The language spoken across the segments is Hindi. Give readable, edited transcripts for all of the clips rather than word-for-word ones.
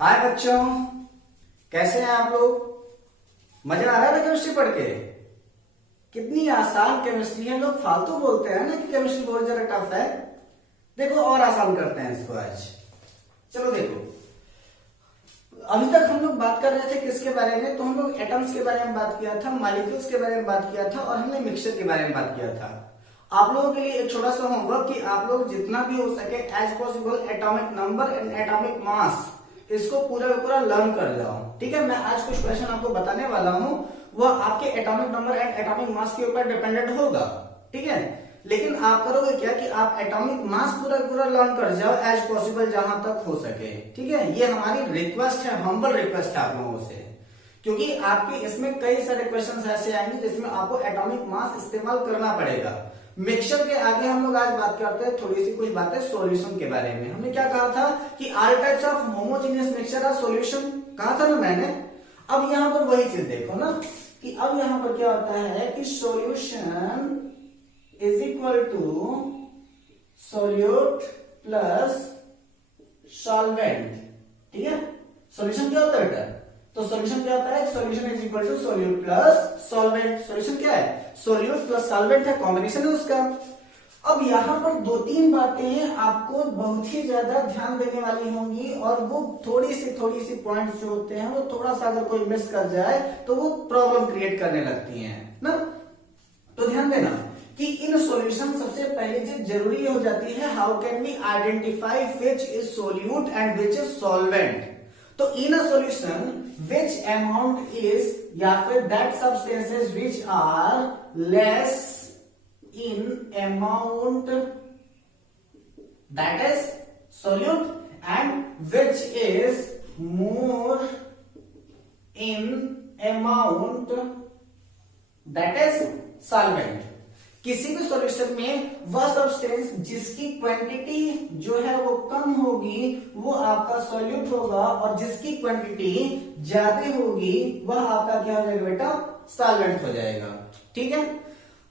हाय बच्चों, कैसे हैं आप लोग। मजा आ रहा है केमिस्ट्री पढ़ के। कितनी आसान केमिस्ट्री है। लोग फालतू बोलते हैं ना कि केमिस्ट्री बहुत ज्यादा टफ है। देखो और आसान करते हैं इसको आज। चलो देखो, अभी तक हम लोग बात कर रहे थे किसके बारे में, तो हम लोग एटम्स के बारे में बात किया था, मॉलिक्यूल्स के बारे में बात किया था और हमने मिक्सचर के बारे में बात किया था। आप लोगों के लिए एक छोटा सा होमवर्क कि आप लोग जितना भी हो सके as possible atomic number and atomic mass इसको पूरा पूरा लर्न कर जाओ। ठीक है, मैं आज कुछ क्वेश्चन आपको बताने वाला हूं, वह आपके एटॉमिक नंबर एंड एटॉमिक मास के ऊपर डिपेंडेंट होगा। ठीक है, लेकिन आप करोगे क्या कि आप एटॉमिक मास पूरा पूरा लर्न कर जाओ एज पॉसिबल जहां तक हो सके। ठीक है, ये हमारी रिक्वेस्ट है, हम्बल रिक्वेस्ट है आप लोगों से, क्योंकि आपके इसमें कई सारे क्वेश्चंस ऐसे आएंगे जिसमें आपको एटॉमिक मास इस्तेमाल करना पड़ेगा। मिक्सचर के आगे हम लोग आज बात करते हैं थोड़ी सी कुछ बातें सॉल्यूशन के बारे में। हमने क्या कहा था कि all types of homogeneous mixture are solution, कहा था ना मैंने। अब यहां पर वही चीज देखो ना कि अब यहां पर क्या होता है कि solution is equal to solute plus solvent. ठीक है, सॉल्यूशन क्या होता है बेटा, तो सॉल्यूशन क्या होता है, solution is equal to solute plus solvent. Solution क्या है, सोल्यूट प्लस सॉल्वेंट है, कॉम्बिनेशन है उसका। अब यहां पर दो तीन बातें आपको बहुत ही ज्यादा ध्यान देने वाली होंगी और वो थोड़ी सी पॉइंट्स जो होते हैं वो थोड़ा सा अगर कोई मिस कर जाए तो वो प्रॉब्लम क्रिएट करने लगती हैं ना। तो ध्यान देना कि इन सॉल्यूशन सबसे पहले चीज जरूरी हो जाती है, how can we identify which is solute and which is solvent. तो in a solution which amount is, या फिर that substances which are less in amount, that is solute, and which is more in amount, that is solvent। किसी भी सॉल्यूशन में वह सब्सटेंस जिसकी क्वांटिटी जो है वो कम होगी वो आपका सॉल्यूट होगा और जिसकी क्वांटिटी ज्यादा होगी वह आपका क्या हो जाएगा बेटा, सॉल्वेंट हो जाएगा। ठीक है,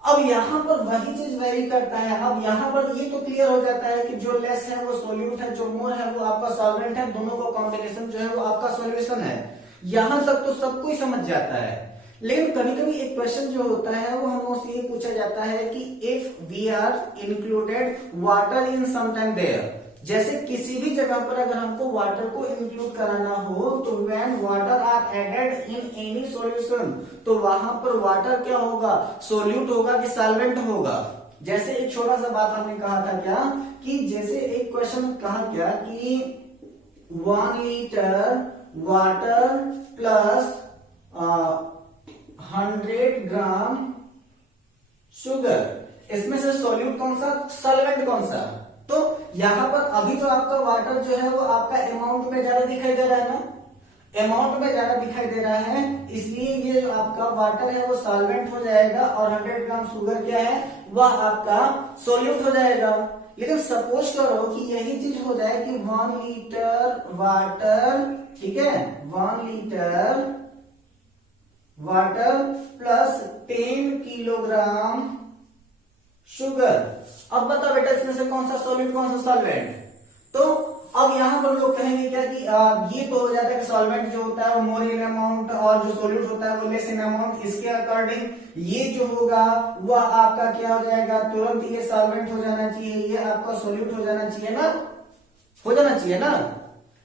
अब यहां पर वही चीज वेरी करता है। अब यहां पर ये तो क्लियर हो जाता है कि जो लेस है वो सोल्यूट है, जो मोर है वो आपका सॉल्वेंट है, दोनों का कॉम्बिनेशन जो है वो आपका सॉल्यूशन है। यहां तक तो सब कोई समझ जाता है। लेकिन कभी कभी एक क्वेश्चन जो होता है वो हमसे ये पूछा जाता है कि if we are included water in sometime there, जैसे किसी भी जगह पर अगर हमको वाटर को इंक्लूड कराना हो तो when water are added in any solution, तो वहां पर वाटर क्या होगा, सोल्यूट होगा कि सॉल्वेंट होगा। जैसे एक छोटा सा बात हमने कहा था क्या कि जैसे एक क्वेश्चन कहा क्या कि 1 litre water plus 100 gram sugar, इसमें से सोल्यूट कौन सा, सॉल्वेंट कौन सा। तो यहां पर अभी तो आपका वाटर जो है वो आपका अमाउंट में ज्यादा दिखाई दे रहा है ना, अमाउंट में ज्यादा दिखाई दे रहा है, इसलिए ये जो आपका वाटर है वो सॉल्वेंट हो जाएगा और 100 ग्राम शुगर क्या है वह आपका सोल्यूट हो जाएगा। लेकिन सपोज करो कि यही चीज हो जाए कि 1 लीटर वाटर, ठीक है, 1 litre water plus 10 kilogram sugar. अब बताओ बेटा इसमें से कौन सा सॉल्वेंट कौन सा सॉल्वेंट। तो अब यहां पर लोग कहेंगे क्या कि ये तो हो जाता है कि सॉल्वेंट जो होता है वो मोर इन अमाउंट और जो सॉल्यूट होता है वो लेस इन अमाउंट। इसके अकॉर्डिंग ये जो होगा वह आपका क्या हो जाएगा, तुरंत ये सॉल्वेंट हो जाना चाहिए, ये आपका सॉल्यूट हो जाना चाहिए ना, हो जाना चाहिए ना।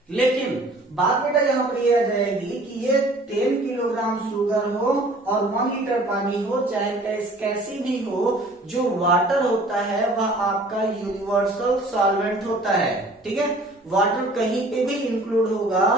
लेकिन बात बेटा यहां पर ये आ जाएगी कि ये 10 किलोग्राम शुगर हो और 1 लीटर पानी हो, चाहे कैसी भी हो, जो वाटर होता है वह आपका यूनिवर्सल सॉल्वेंट होता है। ठीक है, वाटर कहीं पे भी इंक्लूड होगा,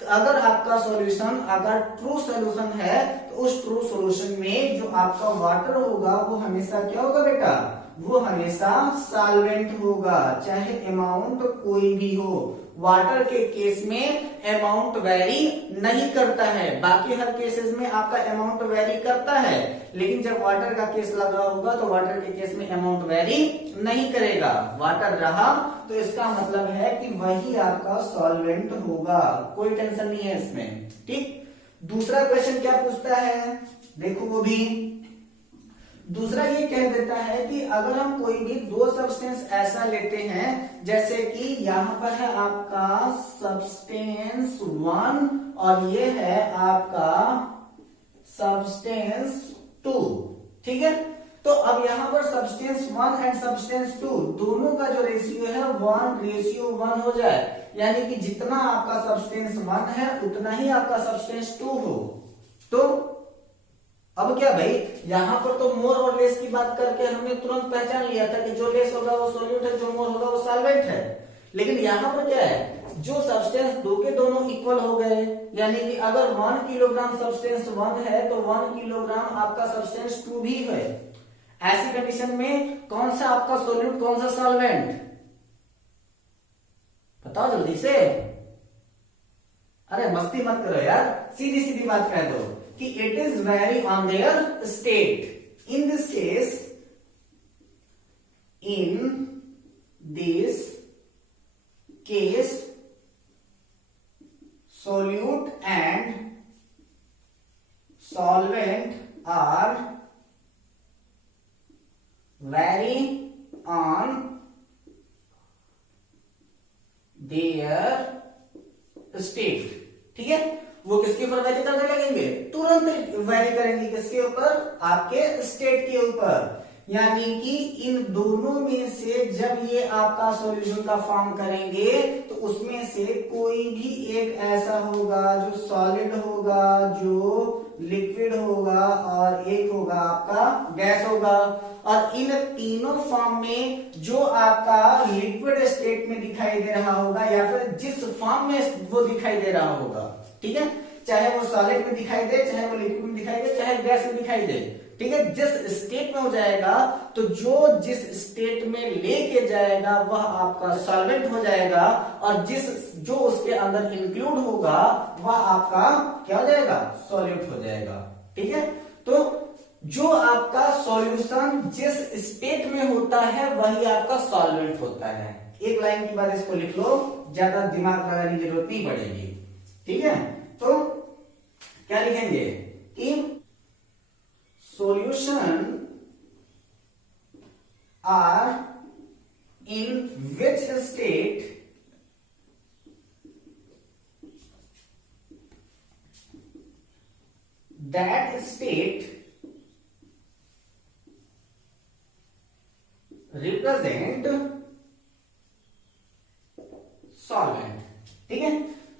तो अगर आपका सॉल्यूशन अगर ट्रू सॉल्यूशन है तो उस ट्रू सॉल्यूशन में जो आपका वाटर होगा वो हमेशा क्या होगा बेटा, वो हमेशा सॉल्वेंट होगा, चाहे अमाउंट कोई भी हो। वाटर के केस में अमाउंट वेरी नहीं करता है, बाकी हर केसेस में आपका अमाउंट वेरी करता है, लेकिन जब वाटर का केस लगा होगा तो वाटर के केस में अमाउंट वेरी नहीं करेगा। वाटर रहा तो इसका मतलब है कि वही आपका सॉल्वेंट होगा, कोई टेंशन नहीं है इसमें। ठीक, दूसरा क्वेश्चन क्या पूछता है देखो वो भी, दूसरा ये कह देता है कि अगर हम कोई भी दो सब्सटेंस ऐसा लेते हैं, जैसे कि यहां पर है आपका सब्सटेंस 1 और ये है आपका सब्सटेंस 2, ठीक है। तो अब यहां पर सब्सटेंस 1 एंड सब्सटेंस 2 दोनों का जो रेशियो है 1:1 हो जाए, यानी कि जितना आपका सब्सटेंस 1 है उतना ही आपका सब्सटेंस 2 हो। तो अब क्या भाई, यहां पर तो मोर और लेस की बात करके हमने तुरंत पहचान लिया था कि जो लेस होगा वो सॉल्यूट है, जो मोर होगा वो सॉल्वेंट है। लेकिन यहां पर क्या है, जो सब्सटेंस दो के दोनों इक्वल हो गए, यानी कि अगर 1 किलोग्राम सब्सटेंस 1 है तो 1 किलोग्राम आपका सब्सटेंस 2 भी है। ऐसी कंडीशन में कौन सा आपका सॉल्यूट, कौन सा सॉल्वेंट, बताओ जल्दी से। अरे मस्ती मत करो यार, सीधी सीधी बात कह दो कि it is very on their state. In this case solute and solvent are vary on their state, ठीक है। वो किसके ऊपर वैरी करने लगेंगे, तुरंत वैरी करेंगे किसके ऊपर, आपके स्टेट के ऊपर। यानी कि इन दोनों में से जब ये आपका सॉल्यूशन का फॉर्म करेंगे तो उसमें से कोई भी एक ऐसा होगा जो सॉलिड होगा, जो लिक्विड होगा और एक होगा आपका गैस होगा। और इन तीनों फॉर्म में जो आपका लिक्विड स्टेट में दिखाई दे रहा होगा या फिर जिस फॉर्म में वो दिखाई दे रहा होगा, ठीक है, चाहे वो सॉलिड में दिखाई दे, चाहे वो लिक्विड में दिखाई दे, चाहे गैस में दिखाई दे, ठीक है, जिस स्टेट में हो जाएगा तो जो जिस स्टेट में लेके जाएगा वह आपका सॉल्वेंट हो जाएगा, और जो उसके अंदर इंक्लूड होगा वह आपका क्या हो जाएगा, सॉल्यूट हो जाएगा, ठीक है। तो जो आपका सॉल्यूशन जिस स्टेट में होता है वही आपका सॉल्वेंट होता है। एक लाइन की बात इसको लिख लो, ज्यादा दिमाग लगाने की जरूरत नहीं पड़ेगी, ठीक है। तो क्या लिखेंगे कि solution are in which state that state represent solvent, ठीक है।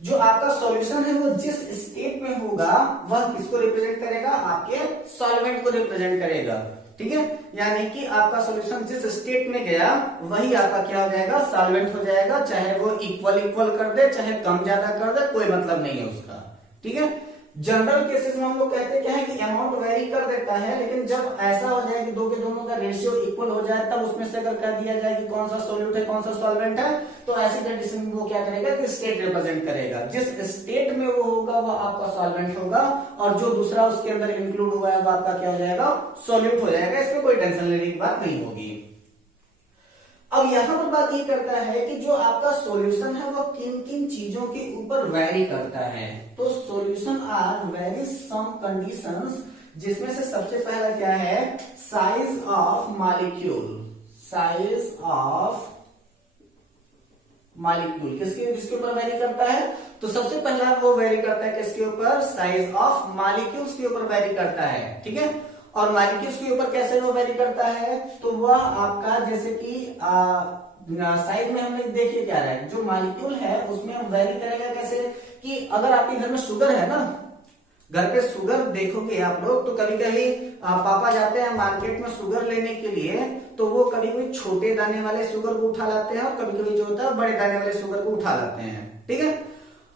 जो आपका सॉल्यूशन है वो जिस स्टेट में होगा वह किसको रिप्रेजेंट करेगा, आपके सॉल्वेंट को रिप्रेजेंट करेगा, ठीक है। यानी कि आपका सॉल्यूशन जिस स्टेट में गया वही आपका क्या हो जाएगा, सॉल्वेंट हो जाएगा, चाहे वो इक्वल कर दे, चाहे कम ज्यादा कर दे, कोई मतलब नहीं है उसका, ठीक है। जनरल केसेस में हम लोग कहते हैं क्या है कि अमाउंट वेरी कर देता है, लेकिन जब ऐसा हो जाए कि दो के दोनों का रेशियो इक्वल हो जाए तब उसमें से अगर कह दिया जाए कि कौन सा सॉल्यूट है कौन सा सॉल्वेंट है, तो ऐसी कंडीशन में वो क्या करेगा कि स्टेट रिप्रेजेंट करेगा। जिस स्टेट में वो होगा वह आपका सॉल्वेंट होगा, और जो दूसरा उसके अंदर इंक्लूड हुआ है वो आपका क्या हो जाएगा, सॉल्यूट हो जाएगा। इसमें कोई टेंशन लेने की बात नहीं होगी। अब यहां पर बात ये करता है कि जो आपका सॉल्यूशन है वो किन किन चीजों के ऊपर वेरी करता है। तो solution are vary some conditions, जिसमें से सबसे पहला क्या है, size of molecule. Size of molecule किसके ऊपर वेरी करता है, तो सबसे पहला वो वेरी करता है किसके ऊपर, साइज ऑफ मॉलिक्यूल्स के ऊपर वेरी करता है, ठीक है। और मॉलिक्यूल्स के ऊपर कैसे वो वेरी करता है, तो वह आपका जैसे कि साइड में हमने देखिए क्या है, जो मॉलिक्यूल है उसमें हम वेरी करेगा कैसे, कि अगर आपके घर में शुगर है ना, घर पे शुगर देखोगे आप लोग तो कभी कभी पापा जाते हैं मार्केट में शुगर लेने के लिए, तो वो कभी कभी छोटे दाने वाले शुगर को उठा लाते हैं और कभी कभी जो होता है बड़े दाने वाले शुगर को उठा लाते हैं, ठीक है।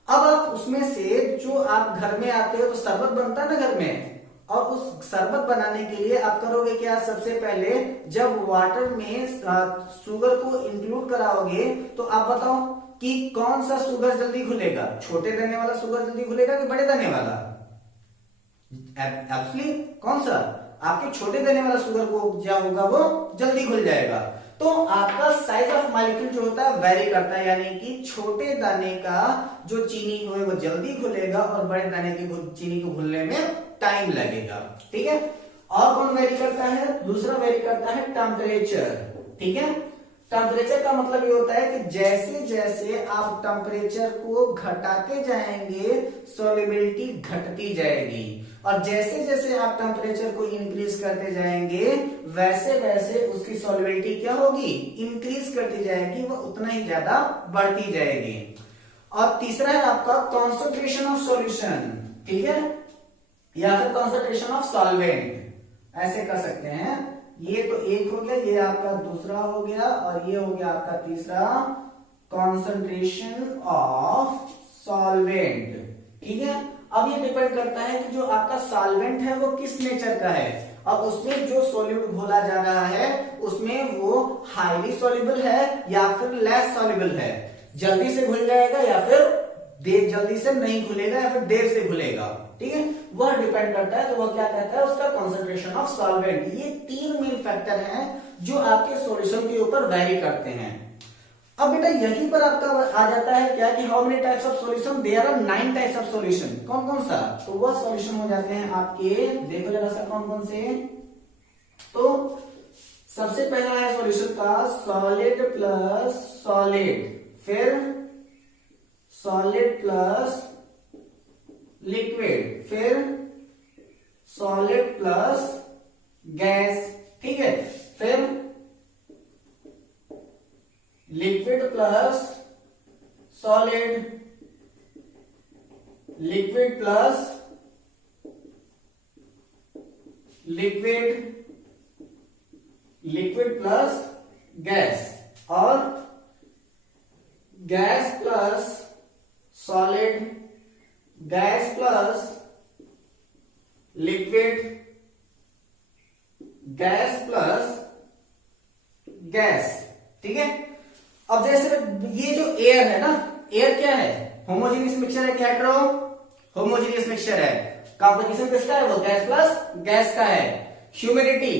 अब आप उसमें से जो आप घर में आते हो तो शरबत बनता है ना घर में, और उस शरबत बनाने के लिए आप करोगे क्या, सबसे पहले जब वाटर में शुगर को इंक्लूड कराओगे तो आप बताओ कि कौन सा शुगर जल्दी घुलेगा, छोटे दाने वाला शुगर जल्दी घुलेगा कि बड़े दाने वाला, एक्चुअली कौन सा, आपके छोटे दाने वाला शुगर को क्या होगा वो जल्दी घुल जाएगा। तो आपका साइज ऑफ मॉलिक्यूल जो होता है वेरी करता है, यानी कि छोटे दाने का जो चीनी है वो जल्दी घुलेगा और बड़े दाने की चीनी को घुलने में टाइम लगेगा, ठीक है। और कौन वेरी करता है? दूसरा वेरी करता है टेम्परेचर। ठीक है, टेम्परेचर का मतलब ये होता है कि जैसे जैसे आप टेम्परेचर को घटाते जाएंगे सॉल्युबिलिटी घटती जाएगी, और जैसे जैसे आप टेम्परेचर को इंक्रीज करते जाएंगे वैसे वैसे उसकी सॉल्युबिलिटी क्या होगी? इंक्रीज करती जाएगी, वो उतना ही ज्यादा बढ़ती जाएगी। और तीसरा है आपका कॉन्सेंट्रेशन ऑफ सॉल्यूशन। ठीक है, या फिर कॉन्सेंट्रेशन ऑफ सॉल्वेंट, ऐसे कर सकते हैं। ये तो एक हो गया, ये आपका दूसरा हो गया, और ये हो गया आपका तीसरा, कॉन्सेंट्रेशन ऑफ सॉल्वेंट। ठीक है, अब ये डिपेंड करता है कि जो आपका सॉल्वेंट है वो किस नेचर का है। अब उसमें जो सॉल्यूट घोला जा रहा है उसमें वो हाईली सॉल्युबल है या फिर लेस सॉल्युबल है, जल्दी से घुल जाएगा या फिर देर जल्दी से नहीं घुलेगा या फिर देर से घुलेगा। ठीक है, वह डिपेंड करता है, तो वह क्या कहता है? उसका कॉन्सेंट्रेशन ऑफ सॉल्वेंट। ये तीन मेन फैक्टर हैं जो आपके सॉल्यूशन के ऊपर वेरी करते हैं। अब बेटा यहीं पर आपका आ जाता है क्या कि how many types of solution? There are 9 types of solution. कौन कौन सा? तो वह सॉल्यूशन हो जाते हैं आपके, देखो जरा सा कौन कौन से। तो सबसे पहला है सॉल्यूशन का सॉलिड प्लस सॉलिड, फिर सॉलिड प्लस लिक्विड, फिर सॉलिड प्लस गैस। ठीक है, फिर liquid plus solid, liquid plus liquid, liquid plus gas, और gas plus solid, gas plus liquid, gas plus gas. ठीक है, अब जैसे ये जो एयर है ना, एयर क्या है? होमोजेनियस मिक्सचर है क्या? हेटेरो होमोजेनियस मिक्सचर है। कंपोजिशन किसका है? वो गैस प्लस गैस का है। ह्यूमिडिटी,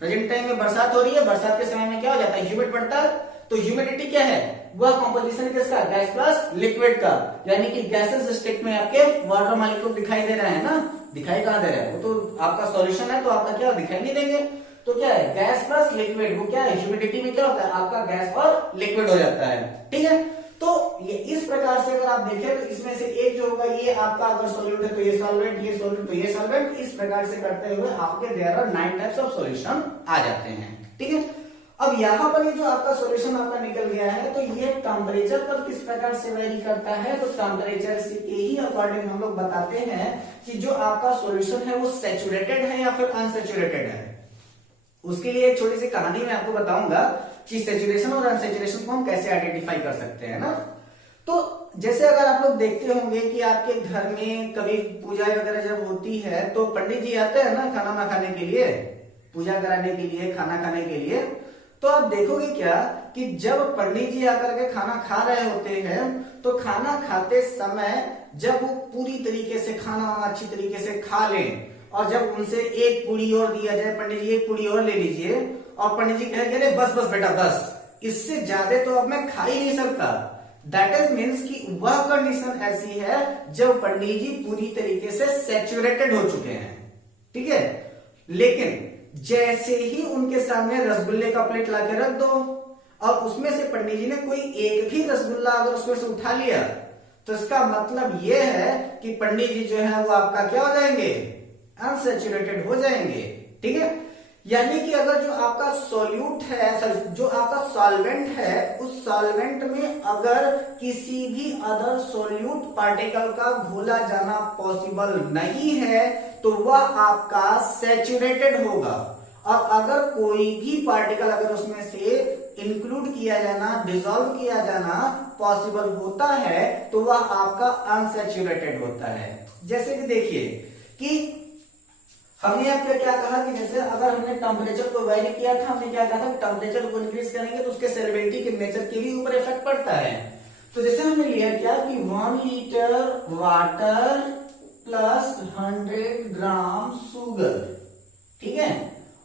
प्रेजेंट टाइम में बरसात हो रही है, बरसात के समय में क्या हो जाता है? ह्यूमिड बढ़ता है, तो ह्यूमिडिटी क्या है? वह कंपोजिशन किसका? गैस प्लस लिक्विड का। यानी कि गैसेस स्टेट में आपके वाटर मॉलिक्यूल दिखाई दे रहा है ना, दिखाई कहां दे रहा है? वो तो आपका सॉल्यूशन है तो आपका क्या दिखाई नहीं देंगे। तो क्या है? गैस प्लस लिक्विड, वो क्या है? ह्यूमिडिटी में क्या होता है? आपका गैस और लिक्विड हो जाता है। ठीक है, तो ये इस प्रकार से अगर आप देखें तो इसमें से एक जो होगा ये आपका अगर सॉल्यूट है तो ये सॉल्वेंट, ये सॉल्यूट तो ये सॉल्वेंट, इस प्रकार से करते हुए आपके there are 9 types of solution आ जाते हैं। ठीक है, अब यहां पर ये जो आपका सॉल्यूशन आपका निकल गया है तो ये टेम्परेचर पर किस प्रकार से वेरी करता है? तो टेम्परेचर से के ही अकॉर्डिंग हम लोग बताते हैं कि जो आपका सॉल्यूशन है वो सैचुरेटेड है या फिर अनसैचुरेटेड है। उसके लिए एक छोटी सी कहानी मैं आपको बताऊंगा कि सैचुरेशन और अनसैचुरेशन को हम कैसे आइडेंटिफाई कर सकते हैं ना। तो जैसे अगर आप लोग देखते होंगे कि आपके घर में कभी पूजा वगैरह जब होती है तो पंडित जी आते हैं ना खाना खाने के लिए, पूजा कराने के लिए, खाना खाने के लिए। तो आप देखोगे क्या कि जब पंडित जी आकर के खाना खा रहे होते हैं तो खाना खाते समय जब वो पूरी तरीके से खाना अच्छी तरीके से खा लें और जब उनसे एक पूरी और दिया जाए, पंडित जी एक पूरी और ले लीजिए, और पंडित जी कहेंगे बस बस बेटा बस, इससे ज्यादा तो अब मैं खा ही नहीं सकता। दैट इज मीन्स कि वह कंडीशन ऐसी है जब पंडित जी पूरी तरीके से सैचुरेटेड हो चुके हैं। ठीक है, लेकिन जैसे ही उनके सामने रसगुल्ले का प्लेट लाके रख दो और उसमें से पंडित जी ने कोई एक भी रसगुल्ला अगर उसमें से उठा लिया तो इसका मतलब यह है कि पंडित जी जो है वो आपका क्या हो जाएंगे? अनसैचुरेटेड हो जाएंगे। ठीक है, यानी कि अगर जो आपका सॉल्यूट है, जो आपका सॉल्वेंट है, उस सॉल्वेंट में अगर किसी भी अदर सॉल्यूट पार्टिकल का घोला जाना पॉसिबल नहीं है तो वह आपका सैचुरेटेड होगा। और अगर कोई भी पार्टिकल अगर उसमें से इंक्लूड किया जाना, डिसॉल्व किया जाना पॉसिबल होता है तो वह आपका अनसैचुरेटेड होता है। जैसे कि देखिए कि हमने आपको क्या कहा कि जैसे अगर हमने टेम्परेचर को वेरी किया था, हमने क्या कहा था कि टेम्परेचर को इंक्रीज करेंगे तो उसके सॉल्युबिलिटी के नेचर के भी ऊपर इफेक्ट पड़ता है। तो जैसे हमने लिया क्या कि 1 litre water plus 100 gram sugar. ठीक है,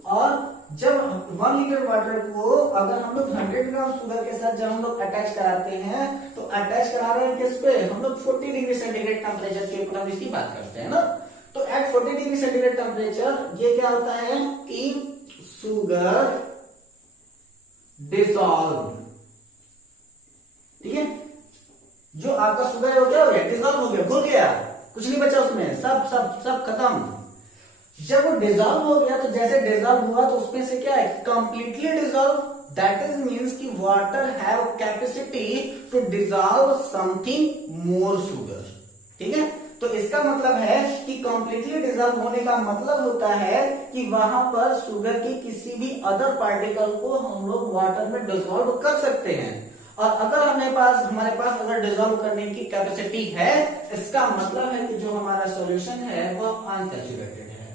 और जब 1 लीटर वाटर को अगर हम लोग 100 ग्राम शुगर के साथ जब हम लोग अटैच कराते हैं तो अटैच करा रहे हैं किस पे? हम लोग 40 डिग्री सेंटीग्रेड टेम्परेचर के ऊपर हम इसकी बात करते हैं ना। तो एट 40 डिग्री सेंटीग्रेड टेम्परेचर ये क्या होता है कि शुगर डिसॉल्व, ठीक है, जो आपका शुगर है वो क्या हो गया, डिसॉल्व हो गया, घुल गया, कुछ नहीं बचा उसमें, सब सब सब खत्म। जब वो डिसॉल्व हो गया तो जैसे डिसॉल्व हुआ तो उसमें से क्या है, completely dissolve, that is means कि water have capacity to dissolve something more sugar, ठीक है। तो इसका मतलब है कि कंप्लीटली डिसॉल्व होने का मतलब होता है कि वहां पर शुगर की किसी भी अदर पार्टिकल को हम लोग वाटर में डिसॉल्व कर सकते हैं। और अगर हमारे पास अगर डिसॉल्व करने की कैपेसिटी है, इसका मतलब है कि जो हमारा सॉल्यूशन है वो अनसैचुरेटेड है,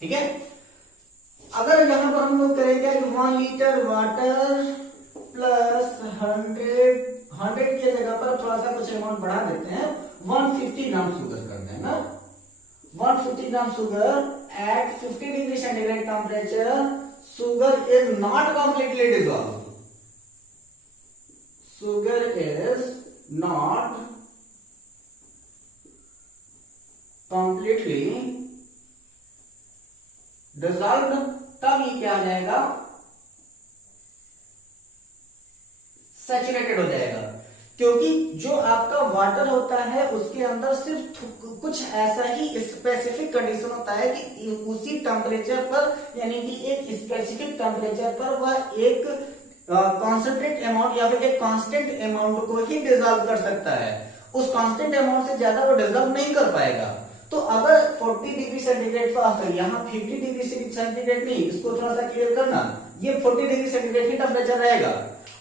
ठीक है। अगर यहां पर हम लोग करें क्या कि 1 लीटर वाटर प्लस 100 की जगह पर थोड़ा सा कुछ अमाउंट बढ़ा देते हैं, 150 ग्राम शुगर करते हैं ना, 150 gram sugar at 50 degree centigrade temperature, sugar is not completely dissolved, sugar is not completely dissolved, तब ये क्या हो जाएगा, सैचुरेटेड हो जाएगा। क्योंकि जो आपका वाटर होता है उसके अंदर सिर्फ कुछ ऐसा ही स्पेसिफिक कंडीशन होता है कि उसी टेम्परेचर पर, यानी कि एक स्पेसिफिक टेम्परेचर पर वह एक कॉन्सेंट्रेट अमाउंट या फिर एक कांस्टेंट अमाउंट को ही डिसॉल्व कर सकता है, उस कांस्टेंट अमाउंट से ज्यादा वो डिसॉल्व नहीं कर पाएगा। तो अगर 40 डिग्री सेंटीग्रेड पर, यहाँ 50 डिग्री सेंटीग्रेड नहीं, इसको थोड़ा सा क्लियर करना, ये 40 डिग्री सेंटीग्रेड ही टेम्परेचर रहेगा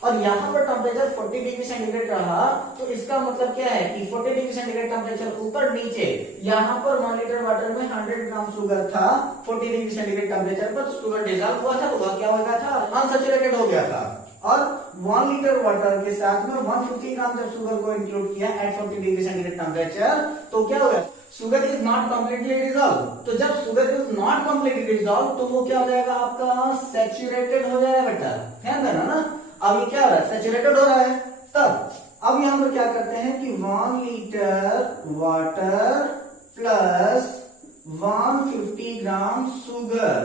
और यहाँ पर टेम्परेचर 40 डिग्री सेंटीग्रेड रहा, तो इसका मतलब क्या है कि 40 डिग्री सेंटीग्रेड टेम्परेचर ऊपर नीचे, यहाँ पर 1 लीटर वाटर में 100 ग्राम शुगर था 40 डिग्री सेंटीग्रेड टेम्परेचर पर, तो शुगर डिसॉल्व हुआ था, तो वह क्या हो गया था, अनसैचुरेटेड हो गया था। और 1 लीटर वाटर के साथ में 150 ग्राम जब शुगर को इंक्लूड किया एट 40 डिग्री सेंटीग्रेड टेम्परेचर, तो क्या हो गया, sugar is not completely dissolve. तो जब sugar is not completely dissolve तो वो क्या हो जाएगा, आपका सैचुरेटेड हो जाएगा बेटा, ध्यान देना ना। अब ये क्या हो रहा है, सैचुरेटेड हो रहा है। तब अब यहां पर क्या करते हैं कि 1 litre water plus 150 gram sugar,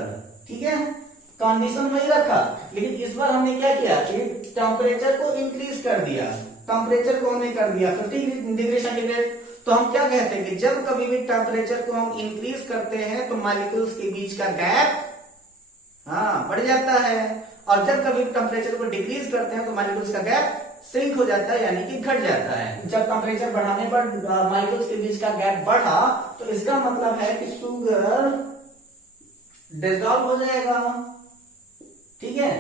ठीक है, कंडीशन वही रखा, लेकिन इस बार हमने क्या किया कि टेम्परेचर को इंक्रीज कर दिया, टेम्परेचर को हमने कर दिया 50 डिग्री सेंटीग्रेड। तो हम क्या कहते हैं कि जब कभी भी टेम्परेचर को हम इंक्रीज करते हैं तो मॉलिक्यूल्स के बीच का गैप बढ़ जाता है, और जब कभी टेम्परेचर को डिक्रीज करते हैं तो मॉलिक्यूल्स का गैप श्रिंक हो जाता है, यानी कि घट जाता है। जब टेम्परेचर बढ़ाने पर मॉलिक्यूल्स के बीच का गैप बढ़ा तो इसका मतलब है कि शुगर डिसॉल्व हो जाएगा, ठीक है।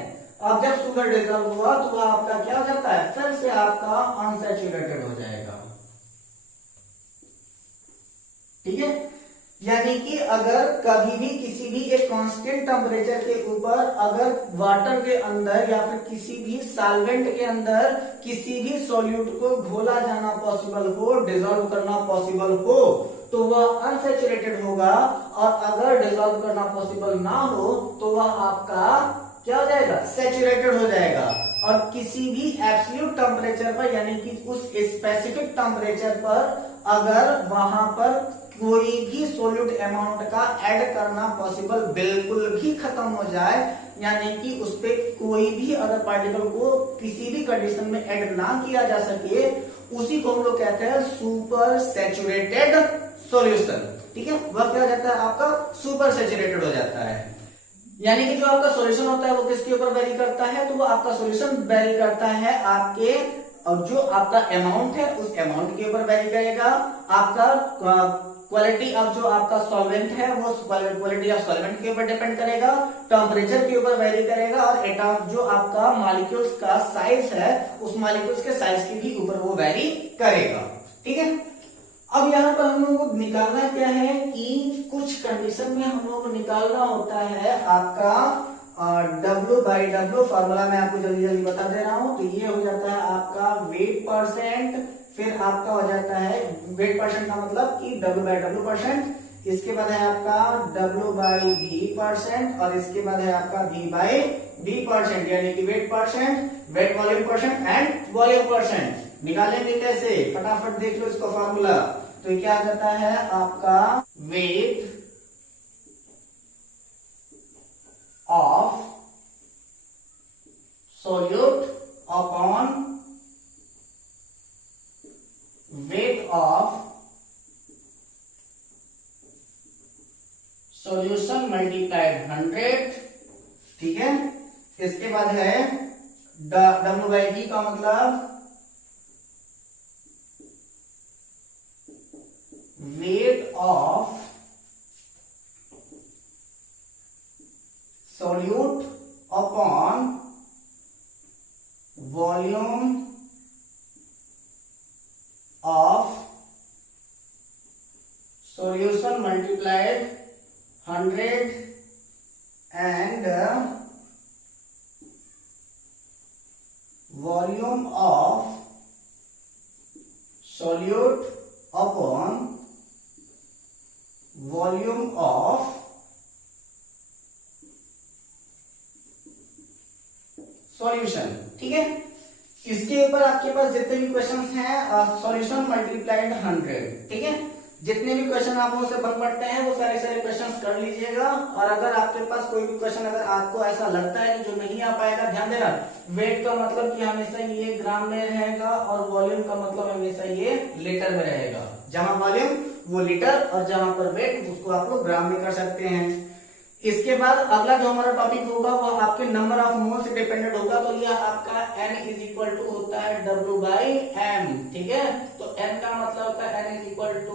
अब जब शुगर डिसॉल्व हुआ तो वह आपका क्या हो जाता है, फिर से आपका अनसैचुरेटेड हो जाएगा, ठीक है। यानी कि अगर कभी भी किसी भी एक कांस्टेंट टेम्परेचर के ऊपर अगर वाटर के अंदर या फिर किसी भी सॉल्वेंट के अंदर किसी भी सॉल्यूट को घोला जाना पॉसिबल हो, डिसॉल्व करना पॉसिबल हो, तो वह अनसैचुरेटेड होगा, और अगर डिसॉल्व करना पॉसिबल ना हो तो वह आपका क्या हो जाएगा, सैचुरेटेड हो जाएगा। और किसी भी एब्सोल्यूट टेम्परेचर पर, यानी कि उस स्पेसिफिक टेम्परेचर पर अगर वहां पर कोई भी सोल्यूट अमाउंट का ऐड करना पॉसिबल बिल्कुल भी खत्म हो जाए, यानी कि उस पे कोई भी अदर पार्टिकल को किसी भी कंडीशन में ऐड ना किया जा सके, उसी को हम लोग कहते हैं सुपर सैचुरेटेड सॉल्यूशन, ठीक है। वह क्या हो जाता है, आपका सुपर सैचुरेटेड हो जाता है। यानी कि जो आपका सॉल्यूशन होता है वो किसके ऊपर वेरी करता है, तो वो आपका सॉल्यूशन वेरी करता है आपके, और जो आपका अमाउंट है उस अमाउंट के ऊपर वेरी करेगा, आपका क्वालिटी ऑफ जो आपका सॉल्वेंट है वो क्वालिटी ऑफ सॉल्वेंट के ऊपर डिपेंड करेगा, टेम्परेचर के ऊपर वेरी करेगा, और एटॉम जो आपका मॉलिक्यूल्स का साइज है उस मॉलिक्यूल्स के साइज के भी ऊपर वो वेरी करेगा, ठीक है। अब यहाँ पर हम लोगों को निकालना क्या है कि कुछ कंडीशन में हम लोगों को निकालना होता है आपका W/W फॉर्मूला मैं आपको जल्दी जल्दी बता दे रहा हूं। तो ये हो जाता है आपका वेट परसेंट, फिर आपका हो जाता है वेट परसेंट का मतलब कि W/W%, इसके बाद है आपका W/V%, और इसके बाद है आपका V/V%, यानी कि weight percent, weight volume percent and volume percent. निकालेंगे कैसे, फटाफट देख लो इसका फॉर्मूला। तो ये क्या आ जाता है आपका weight of solute upon weight of solution multiplied 100, ठीक है। इसके बाद है W/V का मतलब weight of solute upon volume of solution multiplied 100 and volume of solute upon volume of solution, ठीक है। इसके ऊपर आपके पास जितने भी क्वेश्चंस हैं सॉल्यूशन मल्टीप्लाइड 100, ठीक है। जितने भी क्वेश्चन आप लोगों से बन पड़ते हैं वो सारे क्वेश्चंस कर लीजिएगा। और अगर आपके पास कोई भी क्वेश्चन अगर आपको ऐसा लगता है कि जो नहीं आ पाएगा, ध्यान देना वेट का मतलब कि हमेशा ये ग्राम में रहेगा और वॉल्यूम का मतलब हमेशा ये लीटर में रहेगा। जहां वॉल्यूम वो लीटर और जहां पर वेट उसको आप लोग ग्राम में कर सकते हैं। इसके बाद अगला जो हमारा टॉपिक होगा वो आपके नंबर ऑफ मोल से डिपेंडेंट होगा। तो यह आपका n इज इक्वल टू होता है W/m, ठीक है। तो n का मतलब होता है n is equal to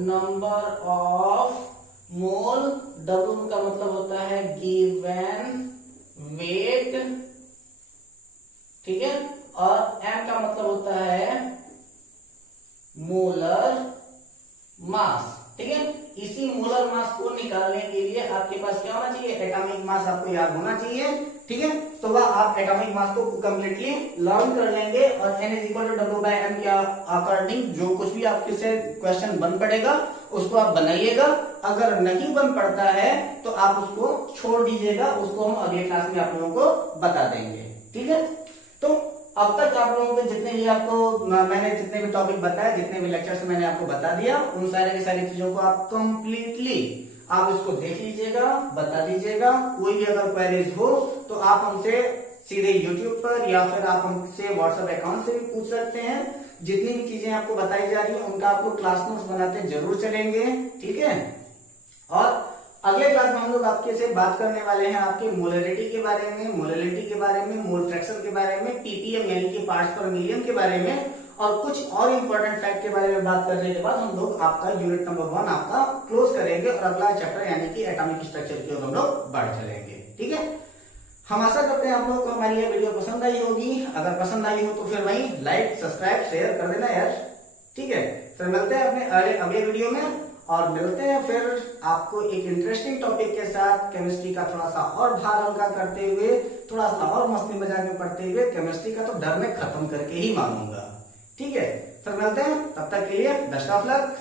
number of mole, W का मतलब होता है गिवन वेट, ठीक है। और m का मतलब होता है मोलर मास, ठीक है। इसी मोलर मास को निकालने के लिए आपके पास क्या होना चाहिए, एटॉमिक मास आपको याद होना चाहिए, ठीक है। तो वह आप एटॉमिक मास को कंप्लीटली लर्न कर लेंगे और n is equal to W/m के अकॉर्डिंग जो कुछ भी आपके से क्वेश्चन बन पड़ेगा उसको आप बनाइएगा। अगर नहीं बन पड़ता है तो आप उसको छोड़ दीजिएगा, उसको हम अगले क्लास में आप लोगों को बता देंगे, ठीक है। तो अब तक आप लोगों के जितने भी आपको मैंने जितने भी टॉपिक बताए, जितने भी लेक्चर्स मैंने आपको बता दिया, उन सारे की सारी चीजों को आप कंप्लीटली आप इसको देख लीजिएगा, बता दीजिएगा। कोई भी अगर क्वेरीज हो तो आप हमसे सीधे यूट्यूब पर या फिर आप हमसे व्हाट्सएप अकाउंट से भी पूछ सकते हैं। जितनी भी चीजें आपको बताई जा रही है उनका आप लोग क्लास नोट्स बनाते जरूर चलेंगे, ठीक है। और अगले क्लास में हम लोग आपके से बात करने वाले हैं आपके मोलरिटी के बारे में, मोलरिटी के बारे में, मोल फ्रैक्शन के बारे में, पीपीएम यानी कि पार्ट्स पर मिलियन के बारे में और कुछ और इंपॉर्टेंट फैक्ट के बारे में बात करने के बाद हम लोग आपका यूनिट नंबर 1 आपका क्लोज करेंगे और अगला चैप्टर यानी कि एटॉमिक स्ट्रक्चर की ओर हम लोग बढ़ चलेंगे, ठीक है। हम आशा करते हैं आप लोग को हमारी ये वीडियो पसंद आई होगी। अगर पसंद आई हो तो फिर वही लाइक सब्सक्राइब शेयर कर देना यार, ठीक है। फिर मिलते हैं अपने अगले वीडियो में और मिलते हैं फिर आपको एक इंटरेस्टिंग टॉपिक के साथ, केमिस्ट्री का थोड़ा सा और भार हल्का करते हुए, थोड़ा सा और मस्ती मजाक में पढ़ते हुए। केमिस्ट्री का तो डर में खत्म करके ही मानूंगा, ठीक है। फिर मिलते हैं, तब तक के लिए बेस्ट ऑफ लक।